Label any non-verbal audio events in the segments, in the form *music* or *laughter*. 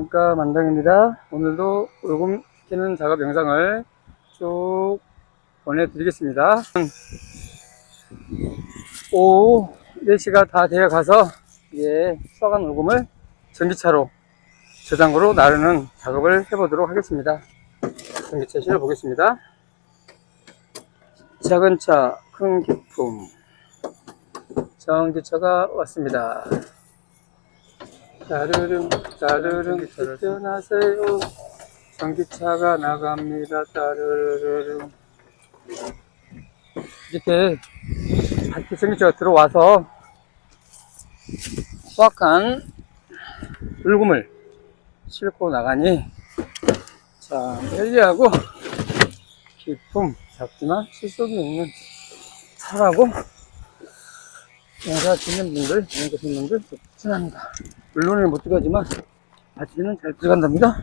안녕하십니까 만당입니다. 오늘도 울금 키는 작업 영상을 쭉 보내드리겠습니다. 오후 4시가 다 되어 가서 이제 수확한 울금을 전기차로 저장고로 나르는 작업을 해보도록 하겠습니다. 전기차 실어 보겠습니다. 작은 차 큰 기품. 전기차가 왔습니다 따르릉 따르릉 뛰어나세요. 전기차가 나갑니다. 따르르릉. 이렇게 밝게 전기차가 들어와서 수확한 불금을 싣고 나가니 자 편리하고 기품 작지만 실속이 있는 차라고 농사 짓는 분들, 농사 짓는 분들 추천합니다. 물론은 못 들어가지만 바지는 잘 들어간답니다.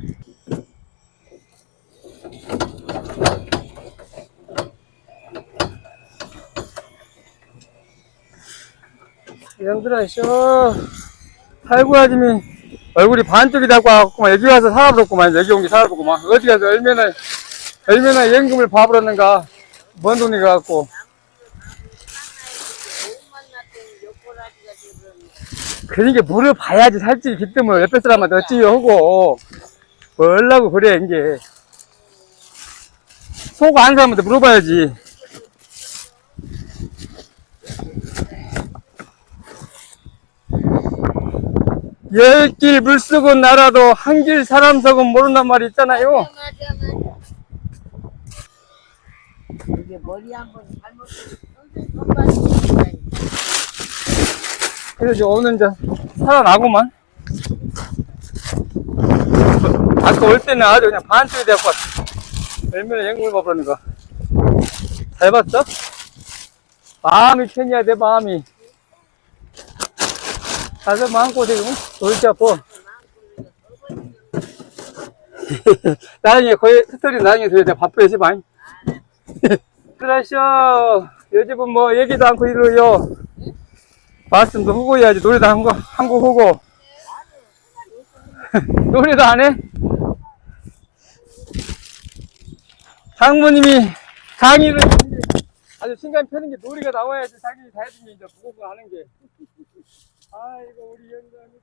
영들아, 쇼. 살구 아줌이 얼굴이 반쪽이 닿고 왔구만. 여기 와서 살아버렸구만. 여기 온 게 살아버렸구만. 어디 가서 얼마나, 얼마나 연금을 봐버렸는가. 먼 동네 가갖고. 그러니까 물어봐야지 살찌 기뜸을 옆에 사람한테 어찌요 하고. 뭘라고 그래 이게 속 아는 사람한테 물어봐야지. 열 길 물속은 날아도 한 길 사람 속은 모른단 말이 있잖아요. 이게 머리 한번 빠지고 그래서 이제 오늘 이제 살아나고만. 아까 올 때는 아주 그냥 반쪽이 돼갖고 얼마나 연금을 봐버리는가 잘 봤어? 마음이 편해야 돼 마음이. 가서 마음고생은 돌지 아파 나중에 거의 스토리 나중에 들어야 돼. 바쁘지 많이. *laughs* 그러셔 요즘은 뭐 얘기도 않고 이러요 말씀도 하고 해야지 노래도 한곡 한곡 하고 노래도 안 해? 장모님이 강의를 아주 신간 펴는 게 노래가 나와야지 자기 다 해주면 이제 보고 하는 게 아이고 우리 영감이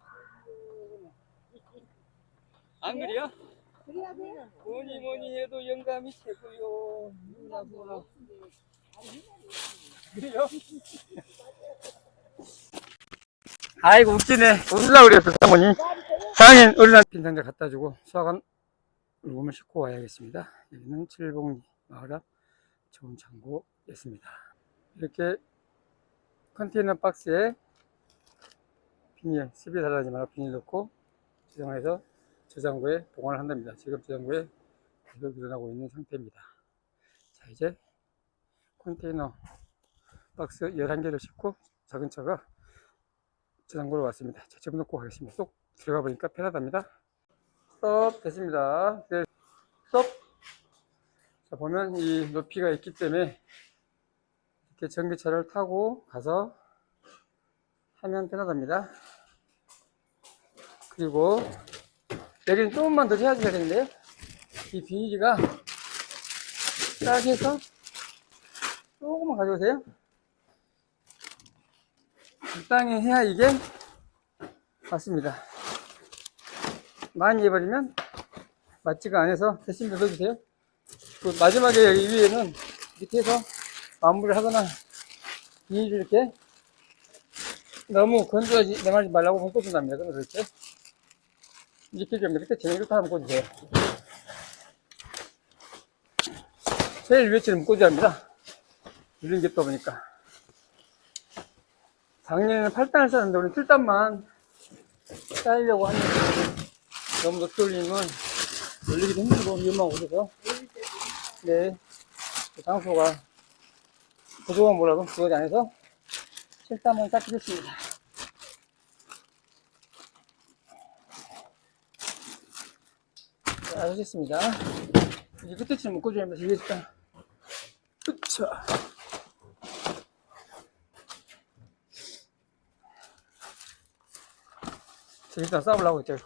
안 그래요? 뭐니 뭐니 해도 영감이 최고요 누나 보라 그래요? 아이고 웃기네. 웃으려고 그랬어 장모님. 장인 어린한 빈상자 갖다 주고 수학한 물건을 싣고 와야겠습니다. 여기는 칠봉리 마을 앞 좋은 창고였습니다. 이렇게 컨테이너 박스에 비닐 습이 달라지 말고 비닐 넣고 저장해서 저장고에 보관을 한답니다. 지금 저장고에 계속 일어나고 있는 상태입니다. 자 이제 컨테이너 박스 11개를 싣고 작은 차가 저장고로 왔습니다. 자, 집어넣고 가겠습니다. 쏙 들어가 보니까 편하답니다. 스톱 됐습니다. 네, 스톱. 자, 보면 이 높이가 있기 때문에 이렇게 전기차를 타고 가서 하면 편하답니다. 그리고 여기는 조금만 더 해야지 되는데요. 이 비닐이가 딱 해서 조금만 가져오세요. 적당히 해야 이게 맞습니다. 많이 해버리면 맞지가 않아서 대신 넣어주세요. 그 마지막에 여기 위에는 밑에서 마무리를 하거나 비닐을 이렇게 너무 건조하지 내말지 말라고 묶어준답니다. 그럼 이렇게 이렇게 좀 이렇게 제일 하나 묶어주세요. 제일 위에처럼 묶어줘야 합니다. 이런 게또 보니까. 작년에는 8단을 썼는데 우리 7단만 쌓으려고 하는데 너무 높게 올리면 올리기도 힘들고 위험하고 그래서. 네. 그 장소가 부족한 뭐라도 그거지 않아서 7단만 쌓기겠습니다. 자 하겠습니다. 이제 끝에쯤 묶어줘야 합니다. 이게 일단 으차 일단 싸우려고 했죠.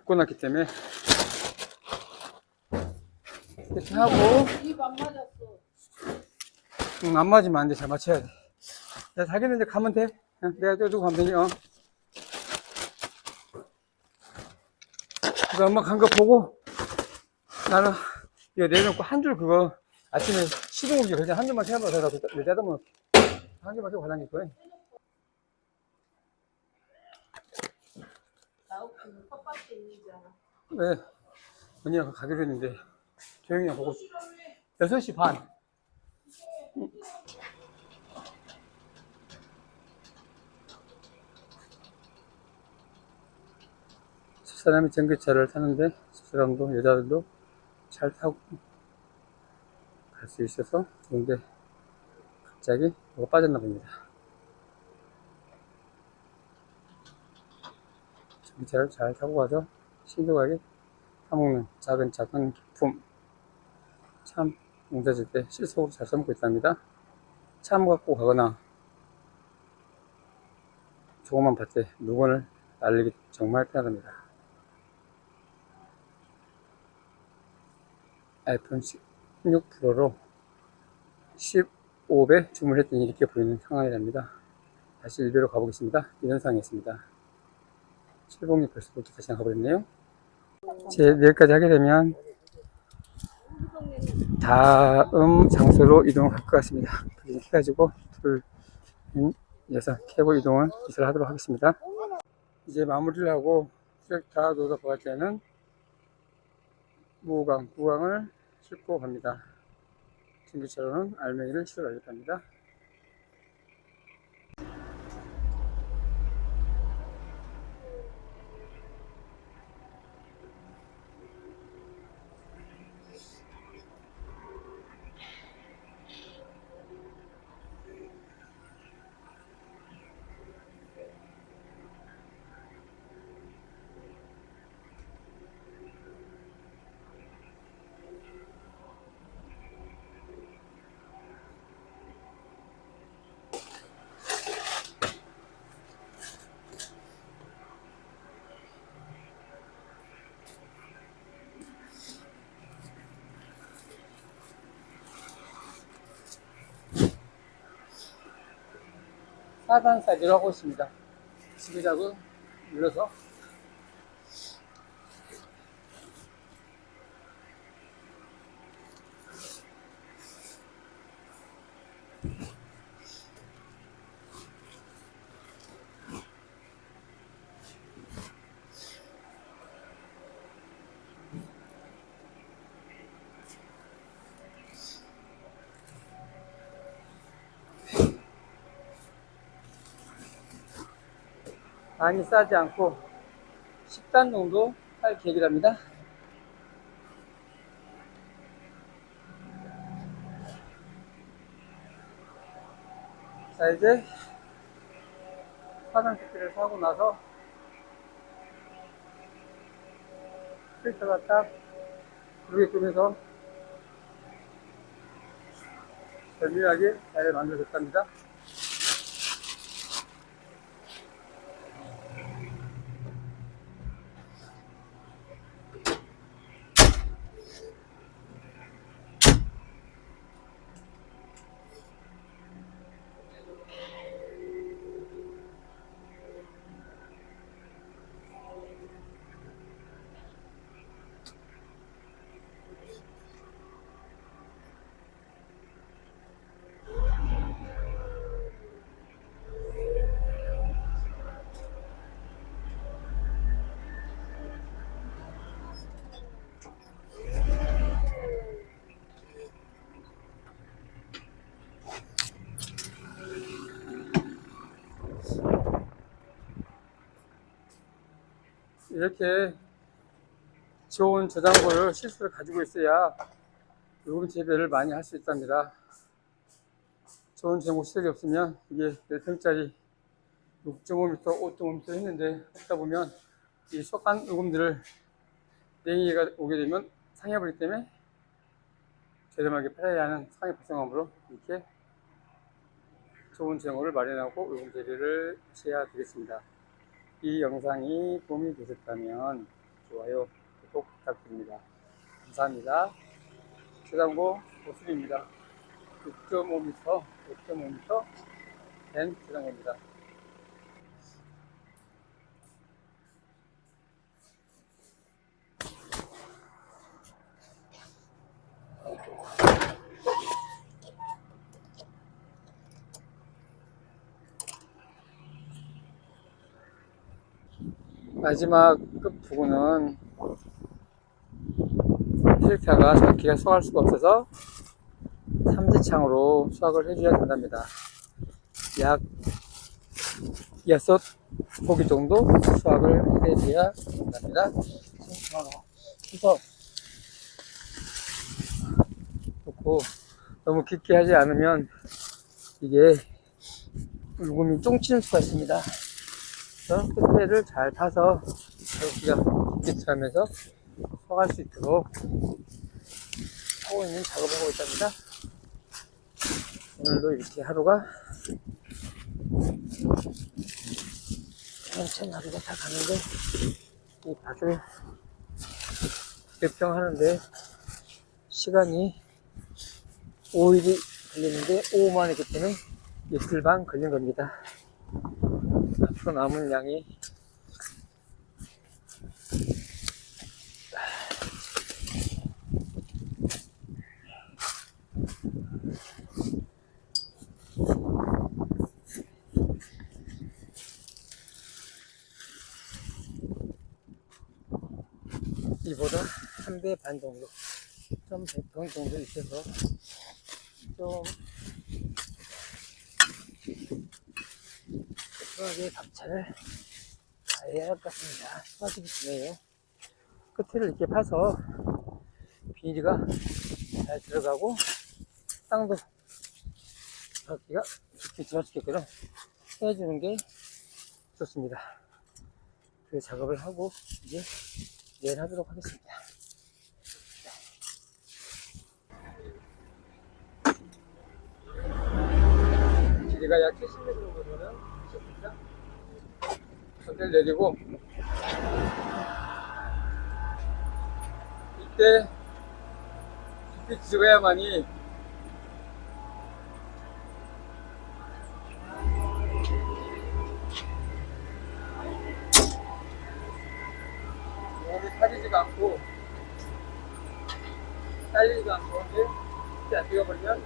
묶어놨기 때문에 이렇게 하고 입안 맞았어. 응, 안 맞으면 안 돼. 잘 맞춰야 돼. 야, 자기는 이제 가면 돼. 응, 내가 또 두고 가면 되니, 어. 그거 엄마 간 거 보고, 나는 이거 내려놓고 한 줄 그거 아침에 시동기 그냥 한 줄만 세워봐. 내가 내다 보면 한 줄만 세고 가자는 거야. 나오고 텃밭에 왜? 언니랑 가기로 했는데, 조용히 보고, 6시 반. 집사람이 전기차를 타는데, 집사람도 여자들도 잘 타고 갈 수 있어서 좋은데, 갑자기 뭐가 빠졌나 봅니다. 전기차를 잘 타고 가서 신속하게 타먹는 작은 작은 기품. 참, 농사질 때 실속으로 잘 써먹고 있답니다. 참 갖고 가거나, 조그만 밭에 물건을 날리기 정말 편합니다. 아이폰 16 프로로 15배 주문했더니 이렇게 보이는 상황이랍니다. 다시 일배로 가보겠습니다. 이런 상황이었습니다. 706 벌써부터 다시 가버렸네요. 제 내일까지 하게 되면 다음 장소로 이동할 것 같습니다. 이렇게 해가지고 둘, 넷, 여섯 케이블 이동을 이슬 하도록 하겠습니다. 이제 마무리를 하고 트랙 다 놓아서 갈 때는 무강, 무강을 싣고 갑니다. 전기차로는 알맹이를 실어야 합니다. 하단 사이즈로 하고 있습니다. 지그자그 눌러서 많이 싸지 않고 10단 정도 할 계획이랍니다. 자 이제 사단 택배를 사고 나서 필터가 딱 끄면서 절묘하게 잘 만들어졌답니다. 이렇게 좋은 저장고를 실수를 가지고 있어야 요금 재배를 많이 할 수 있답니다. 좋은 저장고 시설이 없으면 이게 몇 평짜리 6.5m, 5.5m 했는데 하다 보면 이 속한 요금들을 냉이가 오게 되면 상해버리기 때문에 저렴하게 팔아야 하는 상해 발생함으로 이렇게 좋은 저장고를 마련하고 요금 재배를 하셔야 되겠습니다. 이 영상이 도움이 되셨다면 좋아요, 구독 부탁드립니다. 감사합니다. 주당고 모습입니다. 6.5m, 6.5m 된 주당고입니다. 마지막 끝 부분은 필터가 전기가 수확할 수가 없어서 삼지창으로 수확을 해줘야 된답니다. 약 여섯 포기 정도 수확을 해줘야 된답니다. 그래서 놓고 너무 깊게 하지 않으면 이게 울금이 쫑치는 수가 있습니다. 그래서 끝에를 잘 파서 여기가 깊게 들어가면서 써갈 수 있도록 하고 있는 작업을 하고 있답니다. 오늘도 이렇게 하루가 천천히 하루가 다 가는데 이 밭을 개평 하는데 시간이 5일이 걸리는데 5만 원 그때는 이틀 반 걸린 겁니다. 앞으로 남은 양이 이보다 한 배 반 정도 좀 100평 정도 있어서 좀 수학의 박차를 가해야 할 것 같습니다. 수학이 중요해요. 끝을 이렇게 파서 비닐이가 잘 들어가고 땅도 수학기가 깊게 있게끔 해주는 게 좋습니다. 그 작업을 하고 이제 내일 하도록 하겠습니다. 길이가 약 70m 정도 되는 있습니다. 선tel 내리고 이때 깊이 들어가야만이 몸이 타지지가 않고 딸리지가 않고 깊이 안 들어가버리면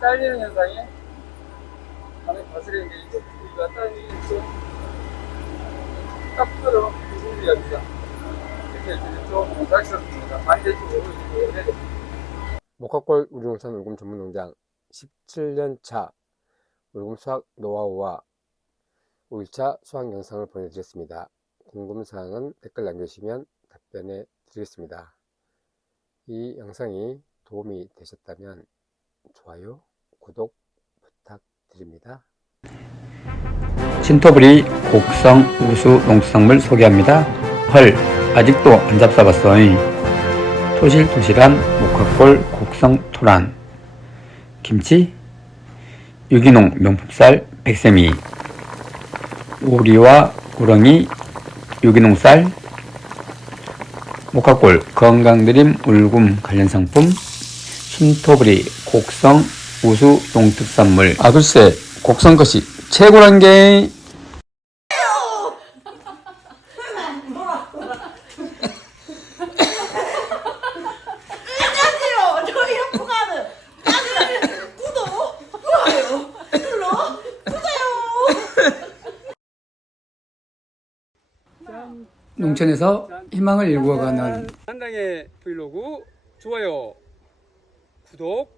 딸리는 현상이 밤에 거스르는 게 있고 우리가 딸리는 딱 풀어 무슨 이야기가 목화골 우리농산 울금 전문 농장 17년 차 울금 수확 노하우와 5일차 수확 영상을 보내드렸습니다. 궁금사항은 댓글 남겨주시면 답변해 드리겠습니다. 이 영상이 도움이 되셨다면 좋아요, 구독 부탁드립니다. 신토브리 곡성 우수 농수산물 소개합니다. 헐, 아직도 안 잡숴봤어이. 토실토실한 목화골 곡성 토란. 김치, 유기농 명품쌀 백세미. 오리와 우렁이 유기농 쌀. 목화골 건강드림 울금 관련 상품. 신토브리 곡성 우수 농특산물. 아, 글쎄, 곡성 것이 최고란 게 안녕하세요. 저희 협부가는 나는 구독, 좋아요, 눌러 주세요. 농촌에서 희망을 일구어가는 한당의 브이로그 좋아요 구독